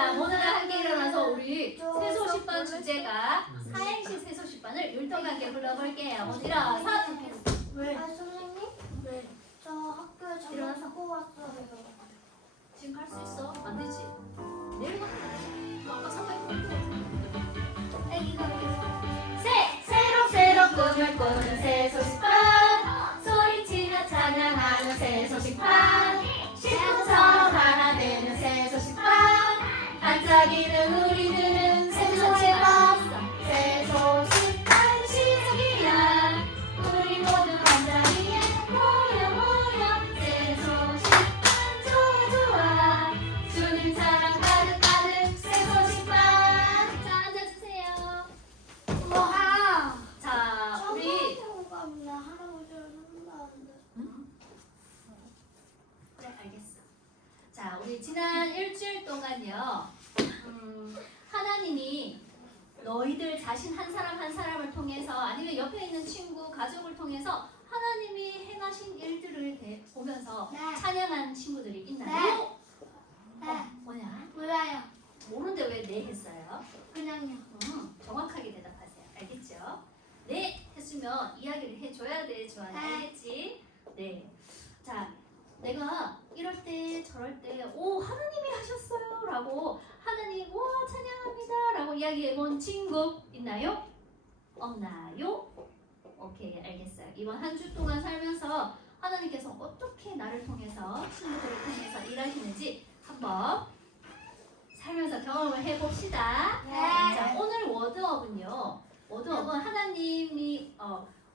자, 모두가 함께 일어나서 우리 세소식반 주제가 사행시 세소식반을 율동과 함께 불러볼게요. 모두 일어서. 왜? 아, 선생님? 왜? 저 학교에 잠깐 일어나서. 갖고 왔어요. 지금 갈 수 있어? 안 되지? 내일 가면 돼. 너 아까 상관이 애기가 새록새록 꿈을 꾸는 새소식반, 소리치며 찬양하는 새소식반, 식구처럼 하나 되는 새소식반, 반짝이는 우리들은 새소식반, 새소식반 시작이야. 우리 모두 한 자리에 모여 새소식반 좋아 좋아, 주님 사랑 가득가득 새소식반. 자, 앉아주세요. 와. 자, 우리 저거 없나 할아버지를 한다는데. 그래, 알겠어. 자, 우리 지난 일주일 동안요, 하나님이 너희들 자신 한 사람 한 사람을 통해서 아니면 옆에 있는 친구, 가족을 통해서 하나님이 행하신 일들을 보면서 네. 찬양한 친구들이 있나요? 네. 뭐냐? 몰라요. 모르는데 왜 네 했어요? 그냥요. 정확하게 대답하세요. 알겠죠? 네 했으면 이야기를 해줘야 돼, 조아나. 네. 알겠지? 네. 자, 내가 이럴 때 저럴 때 오, 하나님이 하셨어요 라고 하나님 와 찬양합니다 라고 이야기해본 친구 있나요? 없나요? 오케이, 알겠어요. 이번 한 주 동안 살면서 하나님께서 어떻게 나를 통해서 친구들을 통해서 일하시는지 한번 살면서 경험을 해봅시다. 네. 자, 오늘 워드업은요. 워드업은 하나님이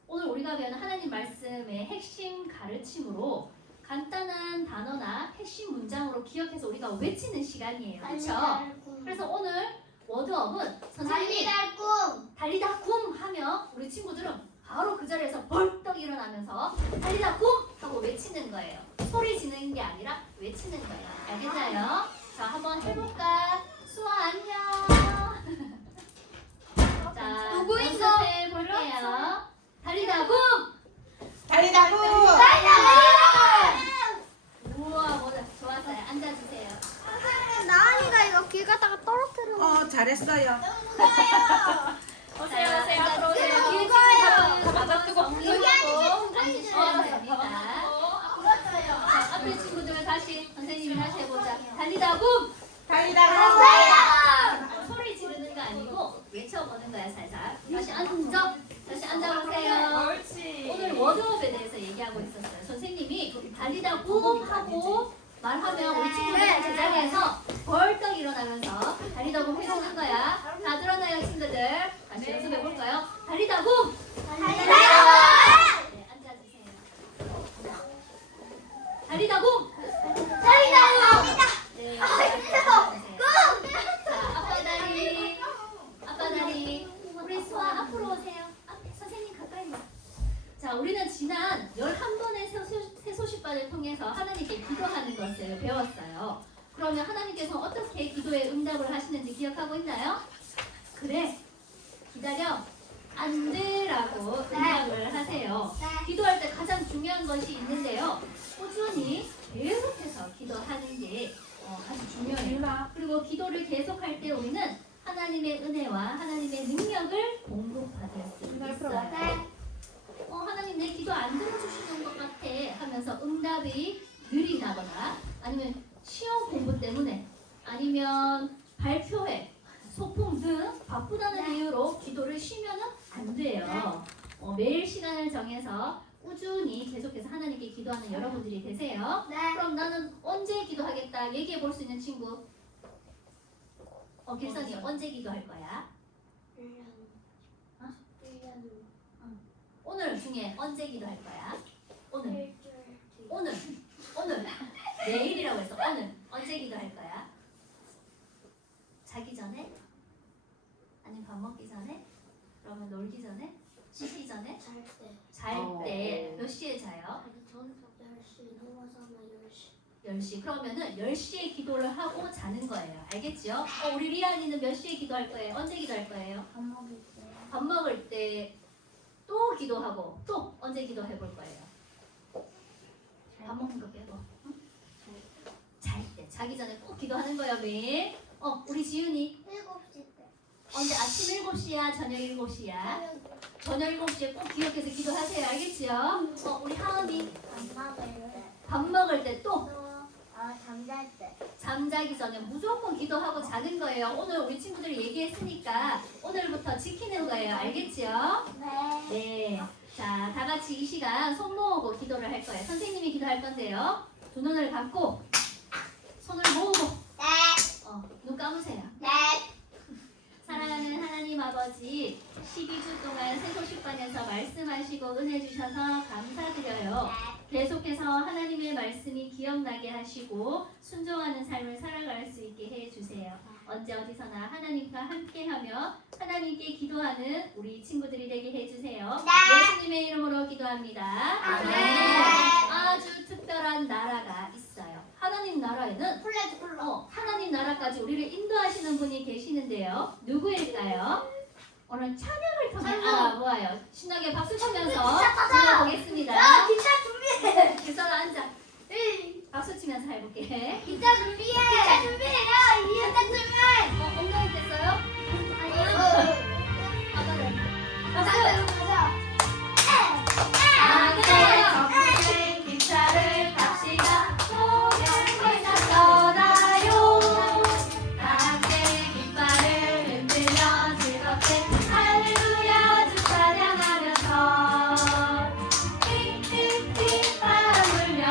오늘 우리가 배우는 하나님 말씀의 핵심 가르침으로 간단한 단어나 핵심 문장으로 기억해서 우리가 외치는 시간이에요. 그렇죠? 그래서 오늘 워드업은 선생님이 달리다 굼 하면 우리 친구들은 바로 그 자리에서 벌떡 일어나면서 달리다 굼 하고 외치는 거예요. 소리 지르는 게 아니라 외치는 거예요. 알겠나요? 자, 한번 해볼까? 수아 안녕. 자, 누구인가? 연습해 볼게요. 달리다 굼. 달리다고. 우와, 뭐다. 좋았어요. 앉아주세요. 선생님, 나은이가 이거 길 갖다가 떨어뜨려. 잘했어요. 오세요, 오세요. 앞으로 오세요. 이거 뒤에 누가요? 친구들 가방 뜨고 여기 앉으시면 앉으시면 돼요. 됩니다. 그렇어요. 자, 앞에 친구들 다시 선생님이 다시 해보자. 달리다 굼. 달리다고. 소리 지르는 거 아니고 외쳐보는 거야, 살살. 다시 앉아. 다시 앉아보세요. 옳지. 오늘 워드업에 대해서 얘기하고 있었어요. 선생님이 달리다 굼 하고 말하면 우리 친구들 제자리에서 벌떡 일어나면서 달리다 굼 해주는 거야. 다 들었나요, 친구들? 다시 연습해볼까요? 달리다 굼! 네, 앉아주세요. 달리다 굼! 네, 앉아주세요. 자, 아빠 다리. 아빠 다리. 우리 수아 앞으로 오세요. 앞에 선생님 가까이 와. 자, 우리는 지난 11번의 새소식반을 통해서 하나님께 기도하는 것을 배웠어요. 그러면 하나님께서 어떻게 기도에 응답을 하시는지 기억하고 있나요? 그래, 기다려. 안 돼라고 응답을 하세요. 기도할 때 가장 중요한 것이 있는데요. 꾸준히 계속해서 기도하는 게 아주 중요해요. 그리고 기도를 계속할 때 우리는 하나님의 은혜와 하나님의 능력을 공급받을 수 있어요. 하나님 내 기도 안 들어주시는 것 같아 하면서 응답이 느리다거나 아니면 시험 공부 때문에 아니면 발표회, 소풍 등 바쁘다는 이유로 기도를 쉬면은 안 돼요. 매일 시간을 정해서 꾸준히 계속해서 하나님께 기도하는 여러분들이 되세요. 그럼 나는 언제 기도하겠다 얘기해 볼 수 있는 친구. 길선이 언제 기도할 거야? 오늘 중에 언제 기도할 거야? 오늘. 내일이라고 했어. 오늘. 언제 기도할 거야? 자기 전에? 아니면 밥 먹기 전에? 그러면 놀기 전에? 쉬기 전에? 잘 때. 몇 시에 자요? 10시. 그러면은 10시에 기도를 하고 자는 거예요. 알겠죠? 우리 리안이는 몇 시에 기도할 거예요? 언제 기도할 거예요? 밥 먹을 때 또 기도하고 또 언제 기도해 볼 거예요? 밥 먹는 거 빼고. 응? 잘 때. 자기 전에 꼭 기도하는 거예요, 매일. 우리 지윤이 7시 때. 언제 아침 7시야? 저녁 7시야? 저녁 7시에 꼭 기억해서 기도하세요. 알겠죠? 우리 하은이 밥 먹을 때. 밥 먹을 때 또 또 잠잘 때. 잠자기 전에 무조건 기도하고 자는 거예요. 오늘 우리 친구들이 얘기했으니까 오늘부터 지키는 거예요. 알겠죠? 네. 네. 자, 다 같이 이 시간 손 모으고 기도를 할 거예요. 선생님이 기도할 건데요. 두 눈을 감고 손을 모으고 네. 눈 감으세요. 네. 사랑하는 하나님 아버지, 12주 동안 새소식반에서 말씀하시고 은혜 주셔서 감사드려요. 계속해서 하나님의 말씀이 기억나게 하시고 순종하는 삶을 살아갈 수 있게 해주세요. 언제 어디서나 하나님과 함께하며 하나님께 기도하는 우리 친구들이 되게 해주세요. 예수님의 이름으로 기도합니다. 아멘. 아주 특별한 나라가 있어요. 하나님 나라에는 플레트 콜로. 하나님 나라까지 우리를 인도하시는 분이 계시는데요. 누구일까요? 오늘 찬양을 통해 알아보아요. 신나게 박수 치면서 불러보겠습니다. 기차 준비해. 기사로 앉아. 박수 치면서 해볼게. 기차 준비해. 기차 준비해요. 기차 준비해. 엉덩이 뗐어요? 아니요. 아빠를. 박수. 하늘의 기차를 탑시다. 소년기차 떠나요. 다 함께 깃발을 흔들며 즐겁게 할렐루야 주 찬양하면서 틱틱틱 바람 불며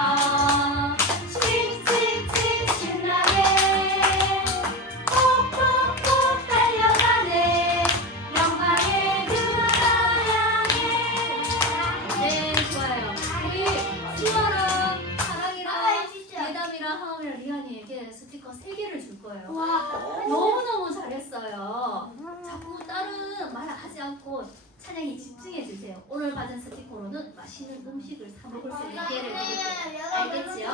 칙칙칙 신나게 꼭꼭꼭 달려가네 영광의 그 나라 향해. 네, 좋아요. 우리 수아랑 사랑이랑 대담이랑 하은이랑 리안이에게 스티커 3개를 줄 거예요. 너무너무 잘했어요. 자꾸 다른 말 하지 않고 찬양에 집중해 주세요. 오늘 받은 스티커로는 맛있는 음식을 사 먹을 수 있는 기회를 드릴게요. 알겠지요?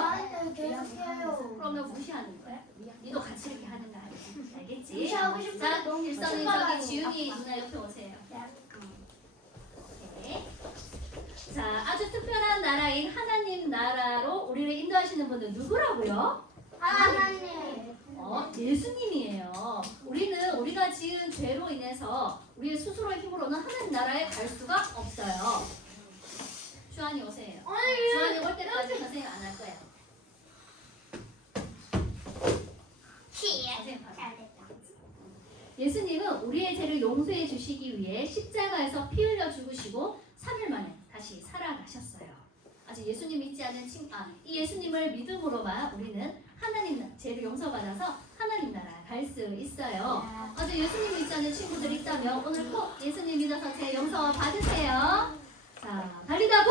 그러면 무시하는 거야? 니도 같이 이렇게 하는 거 알지? 알겠지? 무시하고 싶은데 자, 너무 일선이 신나가지고. 저기 지윤이 누나 옆에 오세요. 오케이. 자, 아주 특별한 나라인 하나님 나라로 우리를 인도하시는 분은 누구라고요? 하나님. 예수님이에요. 우리가 지은 죄로 인해서 우리의 스스로의 힘으로는 하나님 나라에 갈 수가 없어요. 주한이 오세요. 주한이 올 때까지 선생님 안 할 거예요. 선생님 봐요. 잘됐다. 예수님은 우리의 죄를 용서해 주시기 위해 십자가에서 피 흘려 죽으시고 3일 만에 다시 살아나셨어요. 아직 예수님 믿지 않는 이 예수님을 믿음으로만 우리는 하나님 죄를 용서받아서 하나님 나라 갈 수 있어요. 아직 예수님 믿지 않는 친구들 있다면 오늘 꼭 예수님 믿어서 죄 용서 받으세요. 자, 달리다고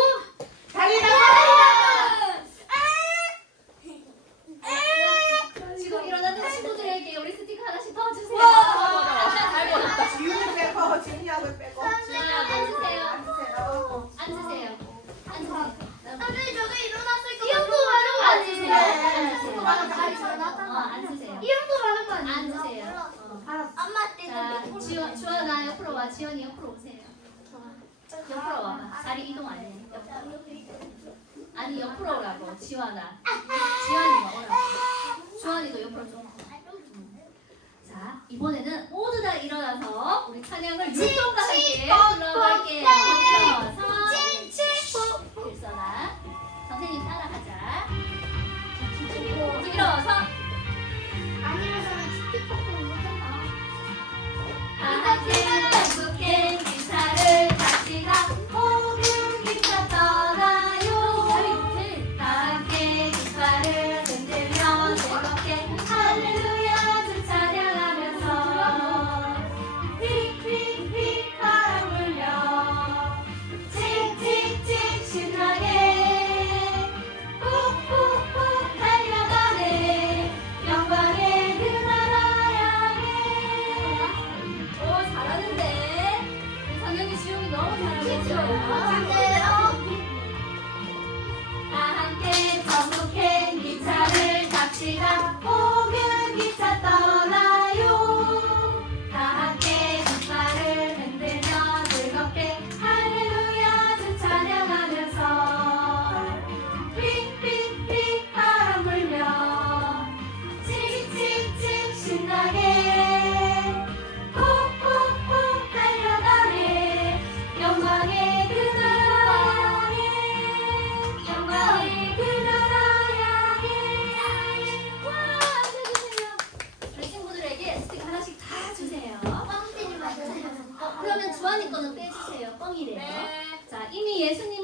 지금 일어나는 친구들에게 우리 스티커 하나씩 더 주세요. 잘 보였다. 지훈이 빼고 지훈이하고 빼고. 앉으세요. 앉으세요. 앉으세요. 앉으세요. 선생님 저도 일어났으니까 이 형도 많은 거 앉으세요. 앉으세요. 앉으세요. 앉으세요. 이 형도 많은 거 아니에요? 앉으세요. 엄마 자, 때문에. 주원아 옆으로 와. 지원이 옆으로 오세요. 옆으로 와. 자리 이동 안 해. 옆으로. 아니 옆으로 오라고. 지원아. 지원이가 오라고. 주원이도 옆으로 좀. 자, 이번에는 모두 다 일어나서 우리 찬양을 율동과 함께 불러볼게요. 일어서 일어나. 선생님 따라하자. 모두 일어서. 아니면서는 스티커를 못한다. 다 함께 행복해 기차를 탑시다. 모든 기차 떠나요. 다 함께 깃발을 흔들며 즐겁게 할렐루야 주 찬양하면서 휙휙휙 바람 불며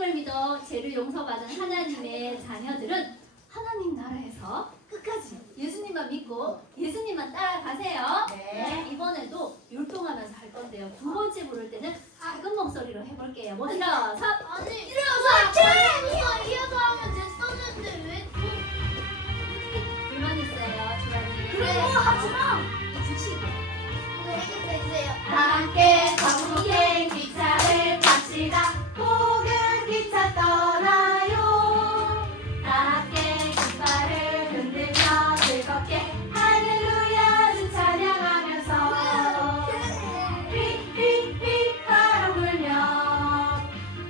예수님을 믿어 죄를 용서받은 하나님의 자녀들은 하나님 나라에서 끝까지 예수님만 믿고 예수님만 따라가세요. 네. 이번에도 율동하면서 할 건데요. 두 번째 부를 때는 작은 목소리로 해볼게요. 뭐 일어서 아니 일어서 이어서 하면 됐었는데 왜? 불만 있어요, 주라니. 그래요, 하지 마. 주시고. 해주세요. 함께 전국행 기차를 탑시다. 혹은 기차 떠나요. 다 함께 깃발을 흔들며 즐겁게 할렐루야 주 찬양하면서 휙휙휙 바람 불며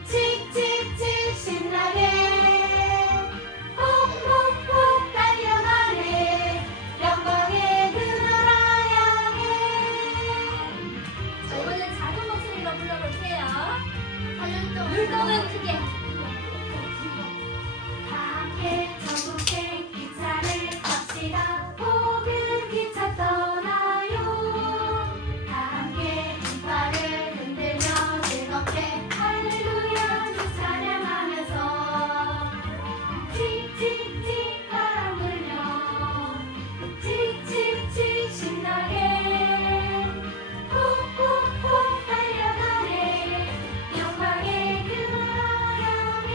칙칙칙 신나게 훅훅훅 달려가네 영광의 그 나라 향해. 자, 이번엔 작은 목소리로 불러볼게요. 율동은 크게. 함께 전국행 기차를 탑시다. 혹은 기차 떠나요. 다 함께 깃발을 흔들며 즐겁게 할렐루야 주 찬양하면서 칙칙칙 바람 불며 칙칙칙 신나게 훅훅훅 달려가네 영광의 그 나라 향해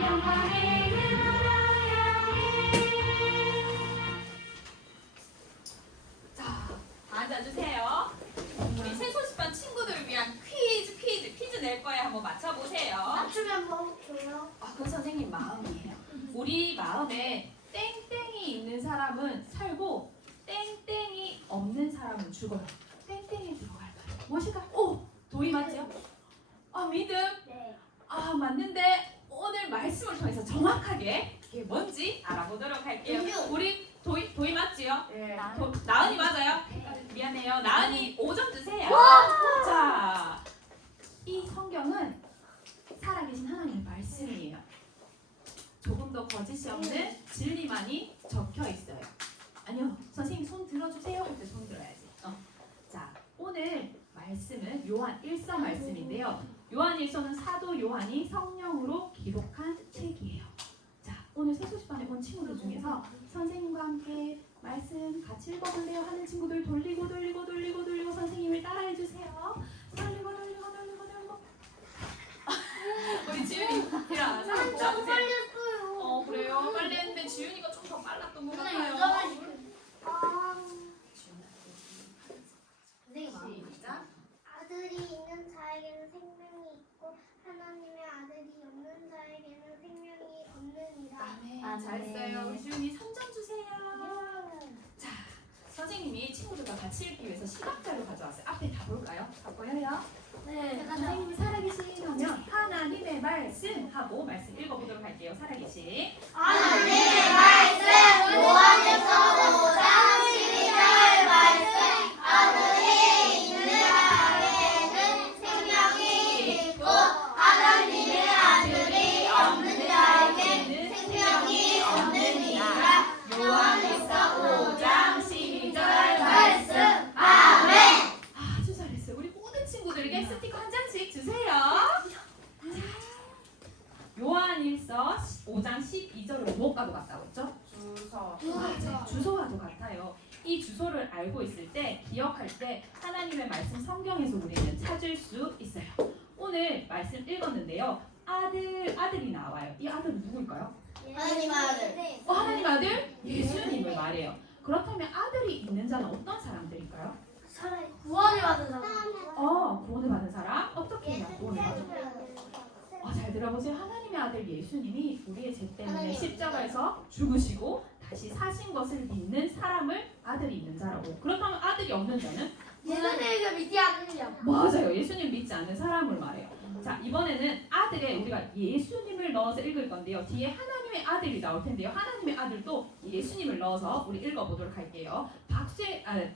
영광의 그 나라 향해. 자, 다 앉아주세요. 우리 새소식반 친구들을 위한 퀴즈 낼 거예요. 한번 맞춰보세요. 맞추면 뭐 줘요? 아, 그 선생님 마음이에요. 우리 마음에 땡땡이 있는 사람은 살고 땡땡이 없는 사람은 죽어요. 땡땡이 들어갈까요? 무엇일까요? 오! 도희 맞죠? 아, 믿음? 네. 아, 맞는데 오늘 말씀을 통해서 정확하게 이게 뭔지 알아보도록 할게요. 음료. 우리 도희 맞지요? 네. 나은이 맞아요? 미안해요. 나은이 5점 주세요. 자, 이 성경은 살아계신 하나님의 말씀이에요. 조금 더 거짓이 없는 진리만이 적혀 있어요. 아니요, 선생님 손 들어주세요 할 때 손 들어야지. 자, 오늘 말씀은 요한 1서 말씀인데요. 요한 1서는 사도 요한이 성령으로 기록한 책이에요. 자, 오늘 새소식반에 온 친구들 중에서 선생님과 함께 말씀 같이 읽어볼래요 하는 친구들 돌리고 선생님을 따라해 주세요. 돌리고 우리 지윤이 일어나서 너무 나오세요. 빨렸어요. 그래요? 빨리 했는데 지윤이가 좀 더 빨랐던 것 같아요. 시작. 아들이 있는 자에게는 생명이 있고 하나님의 아들이 없는 자에게는 생명이 없느니라. 아, 잘했어요. 우리 지윤이 3점 주세요. 자, 선생님이 친구들과 같이 읽기 위해서 시각자료 가져왔어요. 앞에 다 볼까요? 다 보여요? 네. 선생님이 살아계신 하면 하나님의 말씀 하고 말씀 읽어보도록 할게요. 살아계신 하나님의 말씀 요한에서 5장 12절 말씀 아들이 있는 자에게는 생명이 있고 하나님의 아들이 없는 자에게는 생명이 없느니라. 요한에서 5장 12절 말씀 아멘. 아주 잘했어요. 우리 모든 친구들에게 스티커 한 장씩 주세요. 요한일서 5장 12절은 무엇과도 같다고 했죠? 주서. 맞아요. 주소와도 같아요. 이 주소를 알고 있을 때, 기억할 때 하나님의 말씀 성경에서 우리는 찾을 수 있어요. 오늘 말씀 읽었는데요. 아들이 나와요. 이 아들은 누구일까요? 하나님 아들. 하나님 아들? 예수님을 말해요. 그렇다면 아들이 있는 자는 어떤 사람들일까요? 구원을 받은 사람. 구원을 받은 사람? 어떻게 해야 구원을 받은 사람? 잘 들어보세요. 하나님의 아들 예수님이 우리의 죄 때문에 하나님 십자가에서 죽으시고 다시 사신 것을 믿는 사람을 아들이 있는 자라고. 그렇다면 아들이 없는 자는? 예수님을 믿지 않는 자. 맞아요. 예수님 믿지 않는 사람을 말해요. 자, 이번에는 아들에 우리가 예수님을 넣어서 읽을 건데요. 뒤에 하나님의 아들이 나올 텐데요. 하나님의 아들도 예수님을 넣어서 우리 읽어보도록 할게요.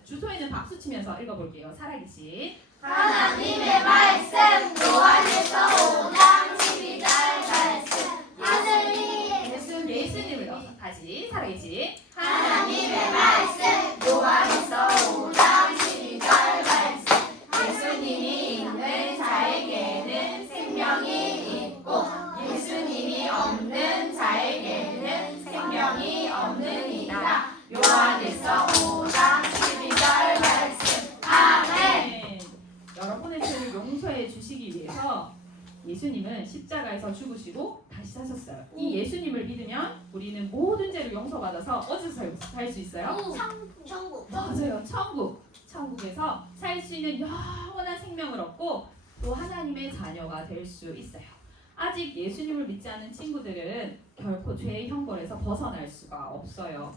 주소에는 박수 치면서 읽어볼게요. 살아계신 하나님의 말씀 요한에서 5장 12절 말씀 아들이 예수님을 넣어서 다시 살아계신 하나님의 말씀 요한에서 5장 12절 말씀 예수님이 있는 자에게는 생명이 있고 예수님은 십자가에서 죽으시고 다시 사셨어요. 이 예수님을 믿으면 우리는 모든 죄를 용서받아서 어디서 살 수 있어요? 천국. 맞아요. 천국에서 살 수 있는 영원한 생명을 얻고 또 하나님의 자녀가 될 수 있어요. 아직 예수님을 믿지 않는 친구들은 결코 죄의 형벌에서 벗어날 수가 없어요.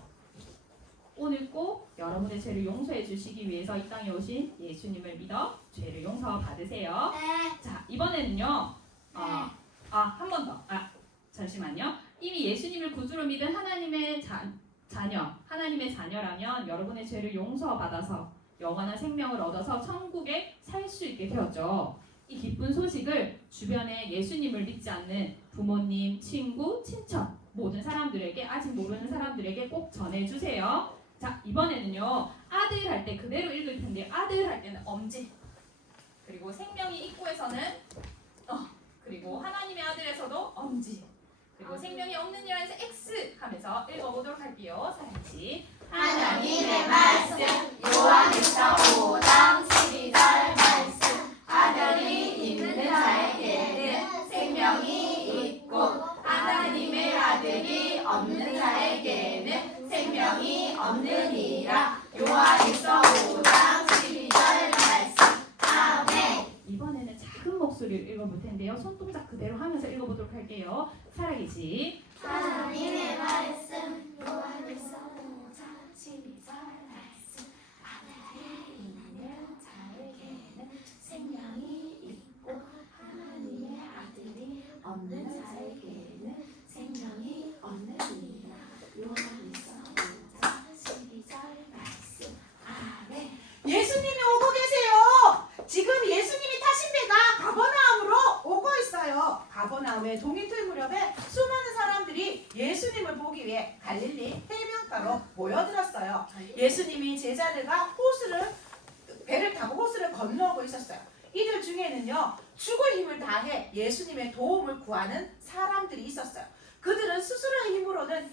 오늘 꼭 여러분의 죄를 용서해 주시기 위해서 이 땅에 오신 예수님을 믿어 죄를 용서받으세요. 네. 자, 이번에는요. 한 번 더. 잠시만요. 이미 예수님을 구주로 믿은 하나님의 자녀, 하나님의 자녀라면 여러분의 죄를 용서받아서 영원한 생명을 얻어서 천국에 살 수 있게 되었죠. 이 기쁜 소식을 주변에 예수님을 믿지 않는 부모님, 친구, 친척 모든 사람들에게 아직 모르는 사람들에게 꼭 전해주세요. 자, 이번에는요. 아들 할 때 그대로 읽을 텐데 아들 할 때는 엄지 그리고 생명이 있고에서는 그리고 하나님의 아들에서도 엄지 그리고 생명이 없는 이라에서 X 하면서 읽어보도록 할게요. 사랑치 하나님의 말씀 요한일서 5장 12절 말씀 아들이 있는 자에게는 생명이 있고 하나님의 아들이 없는 자에게는 생명이 없느니라. 요한일서 5장 12절 말씀. 아멘. 이번에는 작은 목소리를 읽어볼 텐데요. 손동작 그대로 하면서 읽어보도록 할게요. 살아계시 하나님의 말씀 요한일서 5장 12절 말씀 아들이 있는 자에게는 생명이 있고 하나님의 아들이 없는 자에게는 생명이 없느니라. 요한일서 5장 12절 말씀. 아멘. 예수님이 오고 계세요. 지금 예수님이 타신 배가 가버나움으로 오고 있어요. 가버나움의 동이틀 무렵에 수많은 사람들이 예수님을 보기 위해 갈릴리 해변가로 모여들었어요. 예수님이 제자들과 배를 타고 호수를 건너고 있었어요. 이들 중에는요, 죽을 힘을 다해 예수님의 도움을 구하는 사람들이 있었어요. 그들은 스스로의 힘으로는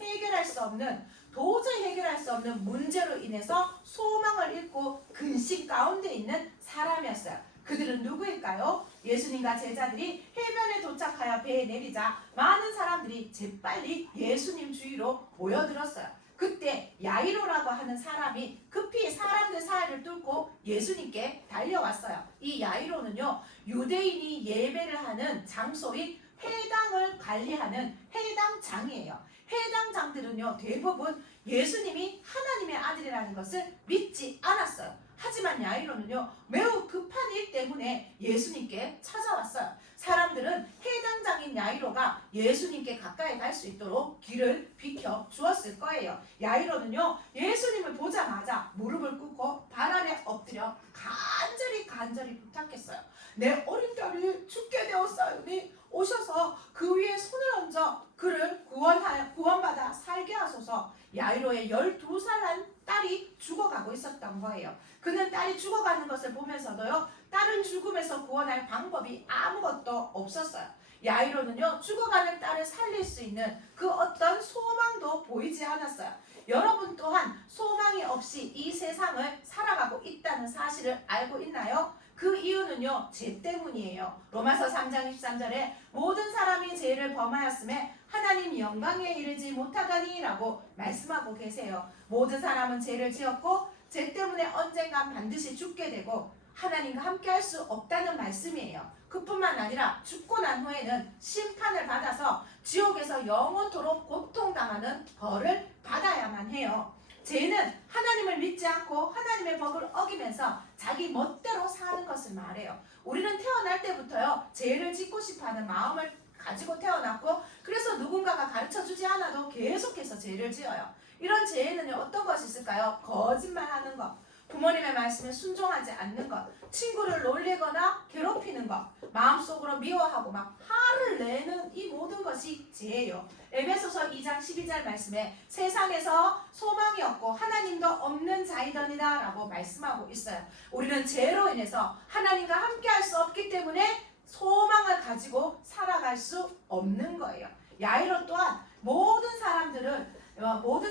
도저히 해결할 수 없는 문제로 인해서 소망을 잃고 근심 가운데 있는 사람이었어요. 그들은 누구일까요? 예수님과 제자들이 해변에 도착하여 배에 내리자 많은 사람들이 재빨리 예수님 주위로 모여들었어요. 그때 야이로라고 하는 사람이 급히 사람들 사이를 뚫고 예수님께 달려왔어요. 이 야이로는요, 유대인이 예배를 하는 장소인 회당을 관리하는 회당장이에요. 회당장들은요, 대부분 예수님이 하나님의 아들이라는 것을 믿지 않았어요. 하지만 야이로는요, 매우 급한 일 때문에 예수님께 찾아왔어요. 사람들은 해당장인 야이로가 예수님께 가까이 갈 수 있도록 길을 비켜 주었을 거예요. 야이로는요, 예수님을 보자마자 무릎을 꿇고 발 아래 엎드려 간절히 부탁했어요. 내 어린 딸이 죽게 되었사오니 오셔서 그 위에 손을 얹어 그를 구원받아 살게 하소서. 야이로의 12살 난 딸이 죽어가고 있었던 거예요. 그는 딸이 죽어가는 것을 보면서도요, 딸을 죽음에서 구원할 방법이 아무것도 없었어요. 야이로는요, 죽어가는 딸을 살릴 수 있는 그 어떤 소망도 보이지 않았어요. 여러분 또한 소망이 없이 이 세상을 살아가고 있다는 사실을 알고 있나요? 그 이유는요, 죄 때문이에요. 로마서 3장 23절에 모든 사람이 죄를 범하였음에 하나님 영광에 이르지 못하더니 라고 말씀하고 계세요. 모든 사람은 죄를 지었고 죄 때문에 언젠간 반드시 죽게 되고 하나님과 함께 할 수 없다는 말씀이에요. 그뿐만 아니라 죽고 난 후에는 심판을 받아서 지옥에서 영원토록 고통당하는 벌을 받아야만 해요. 죄는 하나님을 믿지 않고 하나님의 법을 어기면서 자기 멋대로 사는 것을 말해요. 우리는 태어날 때부터요, 죄를 짓고 싶어하는 마음을 가지고 태어났고, 그래서 누군가가 가르쳐주지 않아도 계속해서 죄를 지어요. 이런 죄에는 어떤 것이 있을까요? 거짓말하는 것, 부모님의 말씀에 순종하지 않는 것, 친구를 놀리거나 괴롭히는 것, 마음속으로 미워하고 막 화를 내는 이 모든 것이 죄예요. 에베소서 2장 12절 말씀에 세상에서 소망이 없고 하나님도 없는 자이더니라 라고 말씀하고 있어요. 우리는 죄로 인해서 하나님과 함께 할 수 없기 때문에 소망을 가지고 살아갈 수 없는 거예요. 야이로 또한 모든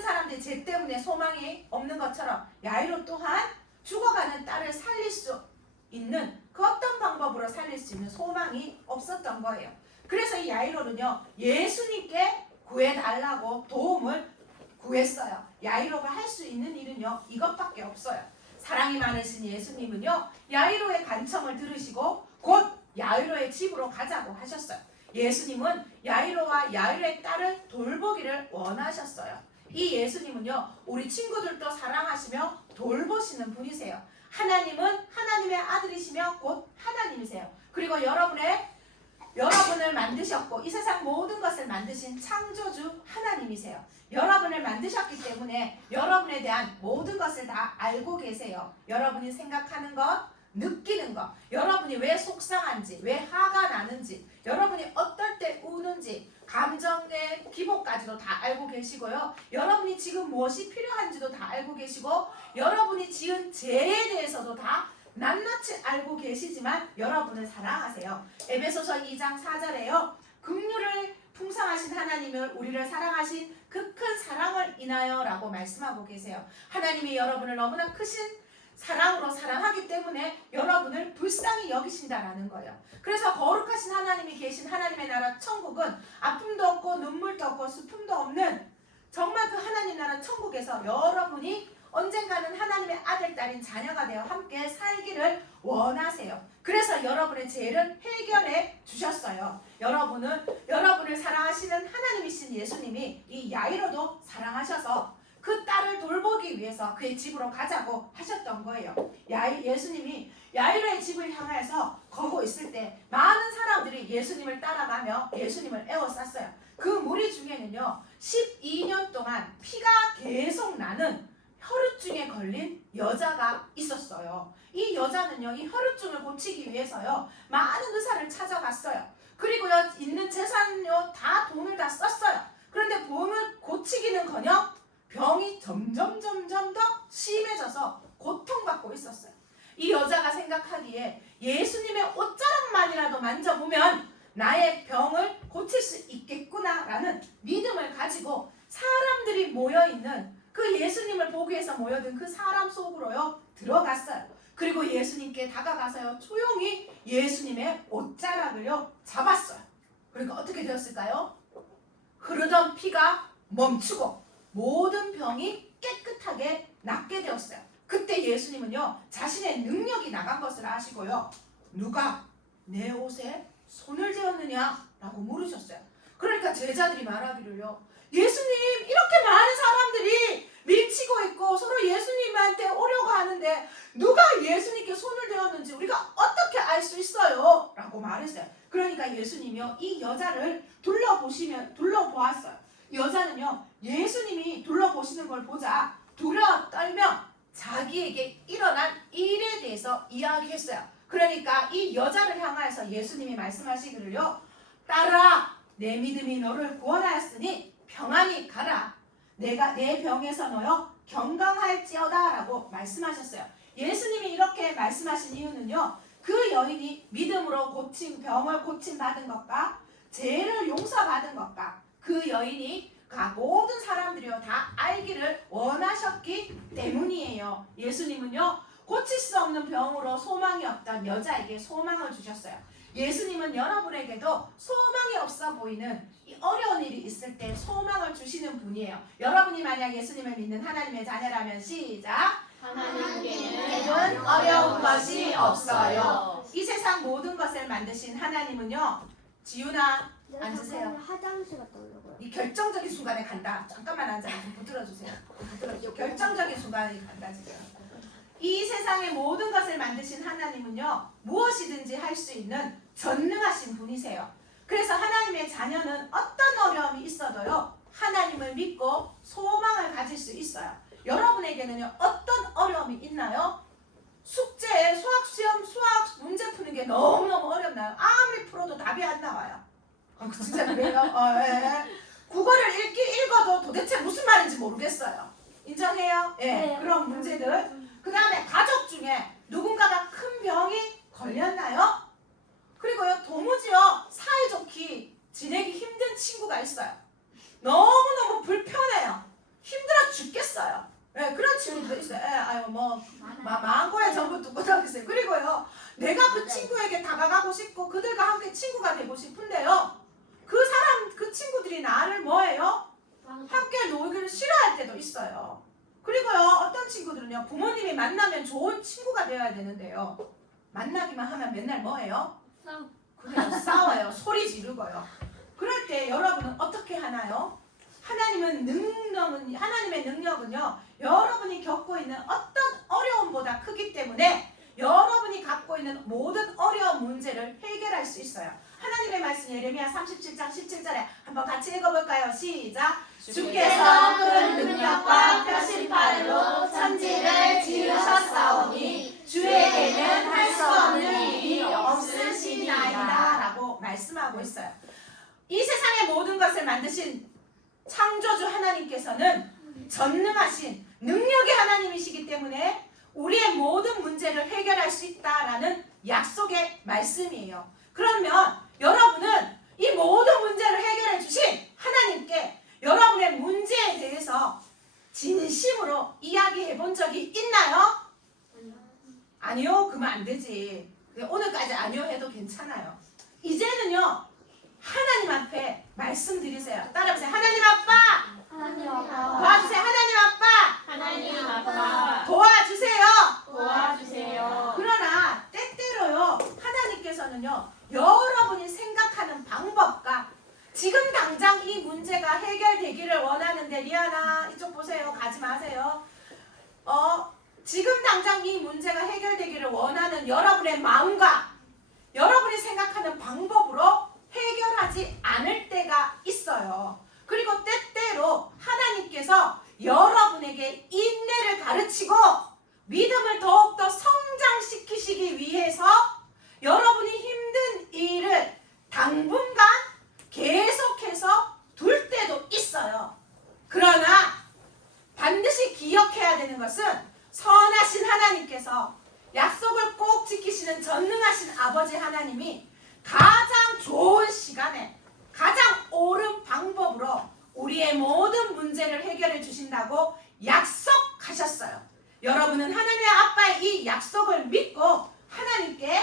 사람들이 죄 때문에 소망이 없는 것처럼 야이로 또한 죽어가는 딸을 살릴 수 있는 그 어떤 방법으로 살릴 수 있는 소망이 없었던 거예요. 그래서 이 야이로는요, 예수님께 구해달라고 도움을 구했어요. 야이로가 할 수 있는 일은요, 이것밖에 없어요. 사랑이 많으신 예수님은요, 야이로의 간청을 들으시고 곧 야이로의 집으로 가자고 하셨어요. 예수님은 야이로와 야이로의 딸을 돌보기를 원하셨어요. 이 예수님은요, 우리 친구들도 사랑하시며 돌보시는 분이세요. 하나님은 하나님의 아들이시며 곧 하나님이세요. 그리고 여러분을 만드셨고 이 세상 모든 것을 만드신 창조주 하나님이세요. 여러분을 만드셨기 때문에 여러분에 대한 모든 것을 다 알고 계세요. 여러분이 생각하는 것, 느끼는 것, 여러분이 왜 속상한지, 왜 화가 나는지, 여러분이 어떨 때 우는지, 감정의 기복까지도 다 알고 계시고요. 여러분이 지금 무엇이 필요한지도 다 알고 계시고, 여러분이 지은 죄에 대해서도 다 낱낱이 알고 계시지만 여러분을 사랑하세요. 에베소서 2장 4절에요. 긍휼을 풍성하신 하나님을 우리를 사랑하신 그 큰 사랑을 인하여 라고 말씀하고 계세요. 하나님이 여러분을 너무나 크신 사랑으로 사랑하기 때문에 여러분을 불쌍히 여기신다라는 거예요. 그래서 거룩하신 하나님이 계신 하나님의 나라 천국은 아픔도 없고 눈물도 없고 슬픔도 없는 정말 그 하나님 나라 천국에서 여러분이 언젠가는 하나님의 아들, 딸인 자녀가 되어 함께 살기를 원하세요. 그래서 여러분의 죄를 해결해 주셨어요. 여러분을 사랑하시는 하나님이신 예수님이 이 야이로도 사랑하셔서 그 딸을 돌보기 위해서 그의 집으로 가자고 하셨던 거예요. 예수님이 야이로의 집을 향해서 걷고 있을 때 많은 사람들이 예수님을 따라가며 예수님을 에워쌌어요. 그 무리 중에는요, 12년 동안 피가 계속 나는 혈우증에 걸린 여자가 있었어요. 이 여자는요, 이 혈우증을 고치기 위해서요, 많은 의사를 찾아갔어요. 그리고요, 있는 재산요, 다 돈을 다 썼어요. 그런데 몸을 고치기는커녕 병이 점점 더 심해져서 고통받고 있었어요. 이 여자가 생각하기에 예수님의 옷자락만이라도 만져보면 나의 병을 고칠 수 있겠구나라는 믿음을 가지고 사람들이 모여있는 그 예수님을 보기 위해서 모여든 그 사람 속으로요 들어갔어요. 그리고 예수님께 다가가서요 조용히 예수님의 옷자락을요 잡았어요. 그러니까 어떻게 되었을까요? 흐르던 피가 멈추고 모든 병이 깨끗하게 낫게 되었어요. 그때 예수님은요 자신의 능력이 나간 것을 아시고요, 누가 내 옷에 손을 대었느냐 라고 물으셨어요. 그러니까 제자들이 말하기를요, 예수님, 이렇게 많은 사람들이 밀치고 있고 서로 예수님한테 오려고 하는데 누가 예수님께 손을 대었는지 우리가 어떻게 알 수 있어요? 라고 말했어요. 그러니까 예수님이요 이 여자를 둘러보았어요. 여자는요 예수님이 둘러보시는 걸 보자 두려워 떨며 자기에게 일어난 일에 대해서 이야기했어요. 그러니까 이 여자를 향하여서 예수님이 말씀하시기를요, 딸아, 내 믿음이 너를 구원하였으니 평안히 가라. 내가 내 병에서 너여 건강할지어다 라고 말씀하셨어요. 예수님이 이렇게 말씀하신 이유는요, 그 여인이 믿음으로 병을 고침받은 것과 죄를 용서받은 것과 그 여인이 모든 사람들이요 다 알기를 원하셨기 때문이에요. 예수님은요 고칠 수 없는 병으로 소망이 없던 여자에게 소망을 주셨어요. 예수님은 여러분에게도 소망이 없어 보이는 이 어려운 일이 있을 때 소망을 주시는 분이에요. 여러분이 만약 예수님을 믿는 하나님의 자녀라면 시작! 하나님께는 어려운 것이 없어요. 이 세상 모든 것을 만드신 하나님은요, 지훈아 앉으세요. 화장실 갔다 오려고요. 이 결정적인 순간에 간다. 잠깐만 앉아. 좀 붙들어주세요. 결정적인 순간에 간다 지금. 이 세상의 모든 것을 만드신 하나님은요 무엇이든지 할 수 있는 전능하신 분이세요. 그래서 하나님의 자녀는 어떤 어려움이 있어도요 하나님을 믿고 소망을 가질 수 있어요. 여러분에게는요 어떤 어려움이 있나요? 숙제, 수학 문제 푸는 게 너무너무 어렵나요? 아무리 풀어도 답이 안 나와요. 진짜 그래요? 국어를 읽어도 도대체 무슨 말인지 모르겠어요. 인정해요? 네. 그런 문제들. 그 다음에 가족 중에 누군가가 큰 병이 걸렸나요? 그리고요 도무지요 사이좋게 지내기 힘든 친구가 있어요. 너무너무 불편해요. 힘들어 죽겠어요. 그런 친구도 있어요. 마음고에 전부 뚜껑 있어요. 그리고요 내가 그 친구에게 다가가고 싶고 그들과 함께 친구가 되고 싶은데요. 그 친구들이 나를 뭐예요? 함께 놀기를 싫어할 때도 있어요. 그리고요, 어떤 친구들은요, 부모님이 만나면 좋은 친구가 되어야 되는데요. 만나기만 하면 맨날 뭐예요? 그래요, 싸워요. 소리 지르고요. 그럴 때 여러분은 어떻게 하나요? 하나님의 능력은요, 여러분이 겪고 있는 어떤 어려움보다 크기 때문에 여러분이 갖고 있는 모든 어려운 문제를 해결할 수 있어요. 하나님의 말씀 예레미야 37장 17절에 한번 같이 읽어볼까요? 시작! 주께서 큰 능력과 펴신팔로 천지를 지으셨사오니 주에게는 할 수 없는 일이 없으시니이다 라고 말씀하고 있어요. 이 세상의 모든 것을 만드신 창조주 하나님께서는 전능하신 능력의 하나님이시기 때문에 우리의 모든 문제를 해결할 수 있다라는 약속의 말씀이에요. 그러면 여러분은 이 모든 문제를 해결해 주신 하나님께 여러분의 문제에 대해서 진심으로 이야기해 본 적이 있나요? 아니요, 그러면 안 되지. 오늘까지 아니요 해도 괜찮아요. 이제는요, 하나님 앞에 말씀드리세요. 따라하세요. 하나님 아빠! 하나님 아빠, 도와주세요. 하나님 아빠! 하나님 아빠, 도와주세요. 도와주세요. 그러나 때때로요, 하나님께서는요, 여러분이 생각하는 방법과 지금 당장 이 문제가 해결되기를 원하는데, 리아나 이쪽 보세요. 가지 마세요. 지금 당장 이 문제가 해결되기를 원하는 여러분의 마음과 여러분이 생각하는 방법으로 해결하지 않을 때가 있어요. 그리고 때때로 하나님께서 여러분에게 인내를 가르치고 믿음을 더욱더 성장시키시기 위해서 여러분이 힘든 일을 당분간 계속해서 둘 때도 있어요. 그러나 반드시 기억해야 되는 것은 선하신 하나님께서 약속을 꼭 지키시는 전능하신 아버지 하나님이 가장 좋은 시간에 가장 옳은 방법으로 우리의 모든 문제를 해결해 주신다고 약속하셨어요. 여러분은 하나님의 아빠의 이 약속을 믿고 하나님께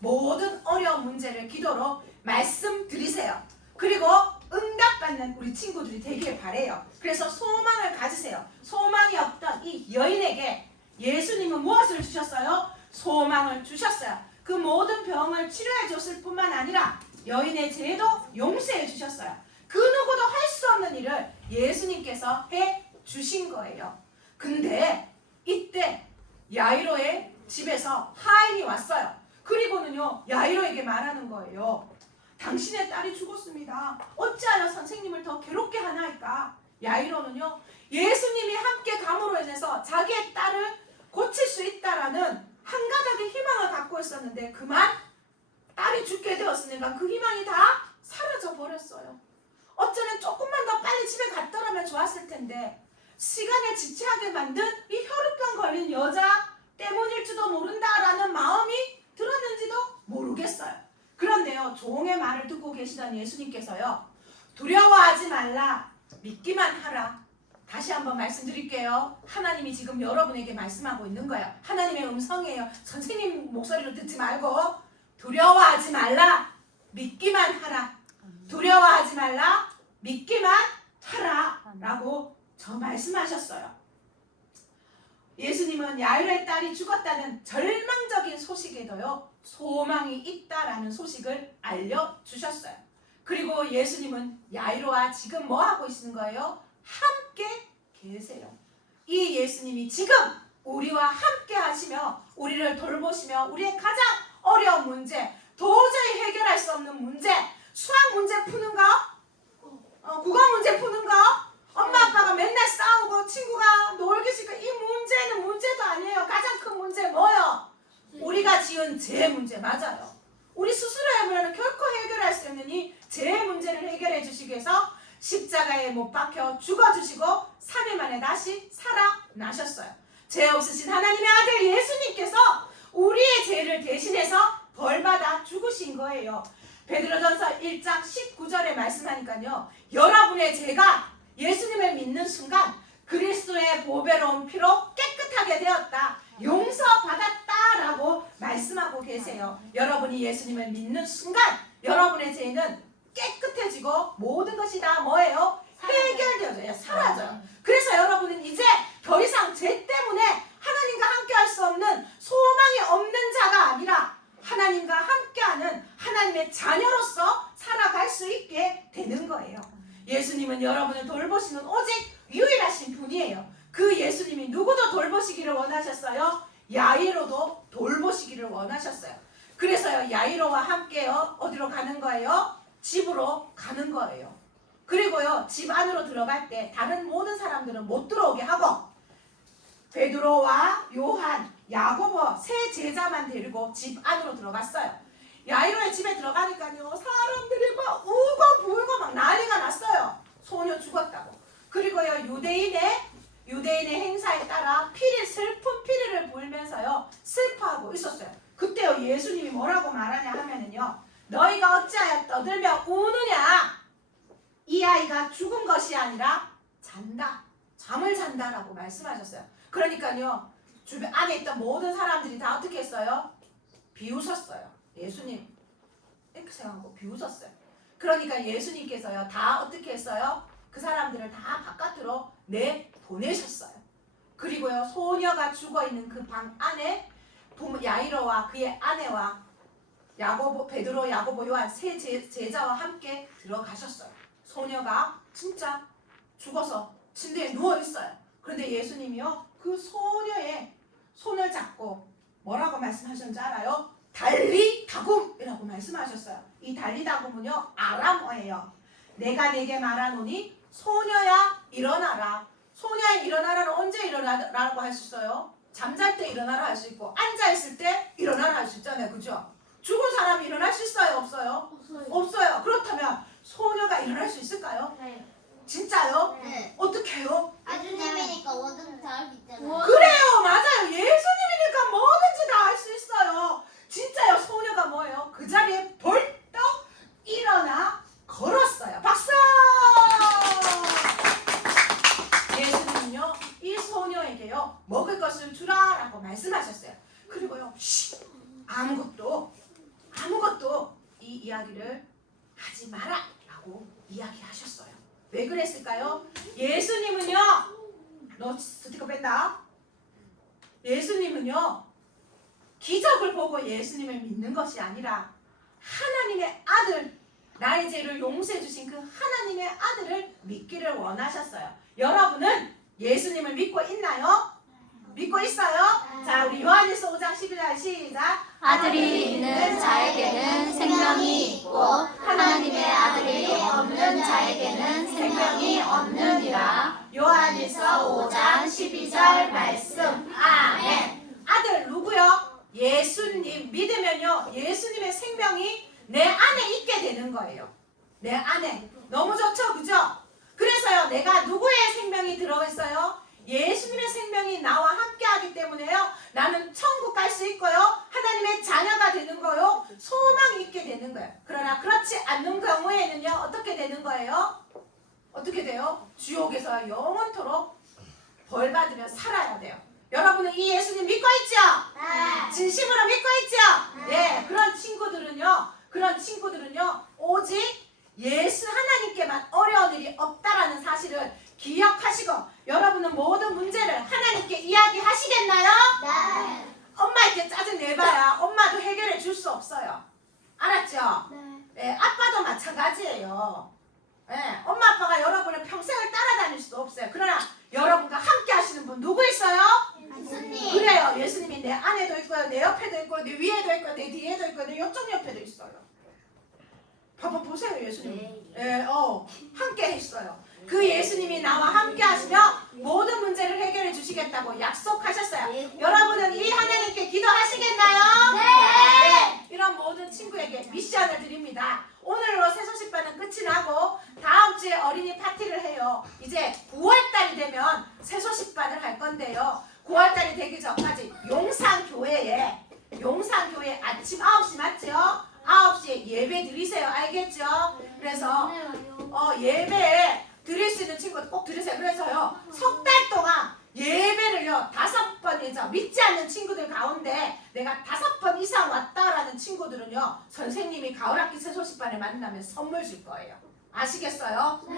모든 어려운 문제를 기도로 말씀드리세요. 그리고 응답받는 우리 친구들이 되길 바래요. 그래서 소망을 가지세요. 소망이 없던 이 여인에게 예수님은 무엇을 주셨어요? 소망을 주셨어요. 그 모든 병을 치료해 줬을 뿐만 아니라 여인의 죄도 용서해 주셨어요. 그 누구도 할 수 없는 일을 예수님께서 해 주신 거예요. 근데 이때 야이로의 집에서 하인이 왔어요. 그리고는요, 야이로에게 말하는 거예요. 당신의 딸이 죽었습니다. 어찌하여 선생님을 더 괴롭게 하나이까? 야이로는요, 예수님이 함께 감으로 인해서 자기의 딸을 고칠 수 있다라는 한 가닥의 희망을 갖고 있었는데 그만 딸이 죽게 되었으니까 그 희망이 다 사라져 버렸어요. 어쩌면 조금만 더 빨리 집에 갔더라면 좋았을 텐데 시간에 지체하게 만든 이 혈우병 걸린 여자 때문일지도 모른다라는 마음이 들었는지도 모르겠어요. 그런데요, 종의 말을 듣고 계시던 예수님께서요, 두려워하지 말라, 믿기만 하라. 다시 한번 말씀드릴게요. 하나님이 지금 여러분에게 말씀하고 있는 거예요. 하나님의 음성이에요. 선생님 목소리를 듣지 말고 두려워하지 말라, 믿기만 하라. 두려워하지 말라, 믿기만 하라 라고 저 말씀하셨어요. 예수님은 야이로의 딸이 죽었다는 절망적인 소식에도요, 소망이 있다라는 소식을 알려주셨어요. 그리고 예수님은 야이로와 지금 뭐 하고 계시는 거예요? 함께 계세요. 이 예수님이 지금 우리와 함께 하시며 우리를 돌보시며 우리의 가장 어려운 문제, 도저히 해결할 수 없는 문제, 수학 문제 푸는 거, 국어 문제 푸는 거, 엄마 아빠가 맨날 싸우고 친구가 놀기 싫고, 이 문제는 문제도 아니에요. 가장 큰 문제 뭐요? 우리가 지은 죄 문제. 맞아요. 우리 스스로 해보면 결코 해결할 수 없는 이 죄 문제를 해결해 주시기 위해서 십자가에 못 박혀 죽어주시고 3일 만에 다시 살아나셨어요. 죄 없으신 하나님의 아들 예수님께서 우리의 죄를 대신해서 벌받아 죽으신 거예요. 베드로전서 1장 19절에 말씀하니까요, 여러분의 죄가 예수님을 믿는 순간 그리스도의 보배로운 피로 깨끗하게 되었다, 용서받았다라고 말씀하고 계세요. 되세요. 여러분이 예수님을 믿는 순간 여러분의 죄는 깨끗해지고 모든 것이 다 뭐예요? 해결되어져요. 사라져요. 그래서 여러분은 이제 더 이상 죄 때문에 하나님과 함께 할 수 없는 소망이 없는 자가 아니라 하나님과 함께하는 하나님의 자녀로서 살아갈 수 있게 되는 거예요. 예수님은 여러분을 돌보시는 오직 유일하신 분이에요. 그 예수님이 누구도 돌보시기를 원하셨어요? 야이로도 돌보시기를 원하셨어요. 그래서요, 야이로와 함께요, 어디로 가는 거예요? 집으로 가는 거예요. 그리고요, 집 안으로 들어갈 때 다른 모든 사람들은 못 들어오게 하고 베드로와 요한, 야고보 세 제자만 데리고 집 안으로 들어갔어요. 야이로의 집에 들어가니까요, 사람들이 막 울고 불고 막 난리가 났어요. 소녀 죽었다고. 그리고요, 유대인의 행사에 따라 슬픈 피리를 불면서요, 슬퍼하고 있었어요. 그때요, 예수님이 뭐라고 말하냐 하면은요, 너희가 어찌하여 떠들며 우느냐? 이 아이가 죽은 것이 아니라 잔다. 잠을 잔다라고 말씀하셨어요. 그러니까요, 주변 안에 있던 모든 사람들이 다 어떻게 했어요? 비웃었어요. 예수님 이렇게 생각하고 비웃었어요. 그러니까 예수님께서요, 다 어떻게 했어요? 그 사람들을 다 바깥으로 내보내셨어요. 그리고요, 소녀가 죽어있는 그 방 안에 야이로와 그의 아내와 야고보, 베드로, 야고보, 요한 세 제자와 함께 들어가셨어요. 소녀가 진짜 죽어서 침대에 누워있어요. 그런데 예수님이요, 그 소녀의 손을 잡고 뭐라고 말씀하셨는지 알아요? 달리다굼이라고 말씀하셨어요. 이 달리다굼은요, 아람어예요. 내가 네게 말하노니 소녀야 일어나라. 소녀야 일어나라는 언제 일어나라고 할 수 있어요? 잠잘 때 일어나라 할 수 있고 앉아있을 때 일어나라 할 수 있잖아요. 그죠? 죽은 사람이 일어날 수 있어요? 없어요? 없어요. 그렇다면 소녀가 일어날 수 있을까요? 네. 진짜요? 네. 어떻게 해요? 아주님이니까 뭐든 다 할 수 있잖아요. 그래요, 맞아요. 예수님이니까 뭐든지 다 할 수 있어요. 진짜요. 소녀가 뭐예요? 그 자리에 벌떡 일어나 걸었어요. 박수! 예수님은요, 이 소녀에게요, 먹을 것을 주라라고 말씀하셨어요. 그리고요, 아무것도 이 이야기를 하지 마라라고 이야기하셨어요. 왜 그랬을까요? 예수님은요, 너 스티커 뺀다. 예수님은요, 기적을 보고 예수님을 믿는 것이 아니라 하나님의 아들, 나의 죄를 용서해 주신 그 하나님의 아들을 믿기를 원하셨어요. 여러분은 예수님을 믿고 있나요? 믿고 있어요? 자, 우리 요한일서 5장 12절 시작. 아들이 있는 자에게는 생명이 있고 하나님의 아들이 없는 자에게는 생명이 없느니라. 요한일서 5장 12절 말씀. 아멘. 아들 누구요? 예수님 믿으면요, 예수님의 생명이 내 안에 있게 되는 거예요. 내 안에. 너무 좋죠? 그죠? 그래서요, 내가 누구의 생명이 들어있어요? 예수님의 생명이 나와 함께하기 때문에요, 나는 천국 갈 수 있고요, 하나님의 자녀가 되는 거요, 소망이 있게 되는 거예요. 그러나 그렇지 않는 경우에는요, 어떻게 되는 거예요? 어떻게 돼요? 지옥에서 영원토록 벌 받으며 살아야 돼요. 여러분은 이 예수님 믿고 있죠? 네. 진심으로 믿고 있죠? 네. 그런 친구들은요, 오직 예수 하나님께만 어려운 일이 없다라는 사실을 기억하시고, 여러분은 모든 문제를 하나님께 이야기하시겠나요? 네. 엄마한테 짜증 내봐야 엄마도 해결해 줄 수 없어요. 알았죠? 네. 네, 아빠도 마찬가지예요. 네, 엄마 아빠가 여러분을 평생을 따라다닐 수도 없어요. 그러나 여러분과 함께 하시는 분 누구 있어요? 예수님. 그래요. 예수님이 내 안에도 있고요, 내 옆에도 있고요, 내 위에도 있고요, 내 뒤에도 있고요, 내 이쪽 옆에도 있어요. 봐봐 보세요, 예수님. 함께 했어요. 그 예수님이 나와 함께 하시며 모든 문제를 해결해 주시겠다고 약속하셨어요. 여러분은 이 하나님께 기도하시겠나요? 네. 이런 모든 친구에게 미션을 드립니다. 오늘로 새소식반은 끝이 나고 다음 주에 어린이 파티를 해요. 이제 9월달이 되면 새소식반을 할 건데요. 9월달이 되기 전까지 용산교회에 아침 9시 맞죠? 9시에 예배 드리세요. 알겠죠? 그래서 예배에 드릴 수 있는 친구들 꼭 들으세요. 그래서요, 석 달 동안 예배를요 5번이죠. 믿지 않는 친구들 가운데 내가 5번 이상 왔다라는 친구들은요 선생님이 가을학기 새소식반에 만나면 선물 줄 거예요. 아시겠어요? 네.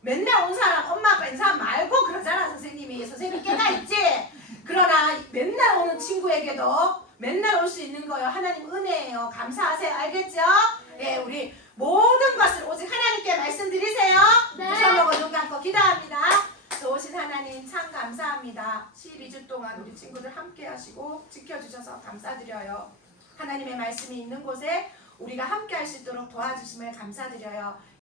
맨날 온 사람 엄마 아빠 인사 말고 그러잖아 선생님이. 선생님이 깨달았지? 그러나 맨날 오는 친구에게도 맨날 올 수 있는 거예요. 하나님 은혜예요. 감사하세요. 알겠죠? 예, 우리 모든 것을 오직 하나님께 말씀드리세요. 네. 우선 먹어 눈 감고 기도합니다. 좋으신 하나님 참 감사합니다. 12주 동안 우리 친구들 함께 하시고 지켜주셔서 감사드려요. 하나님의 말씀이 있는 곳에 우리가 함께 할 수 있도록 도와주심을 감사드려요.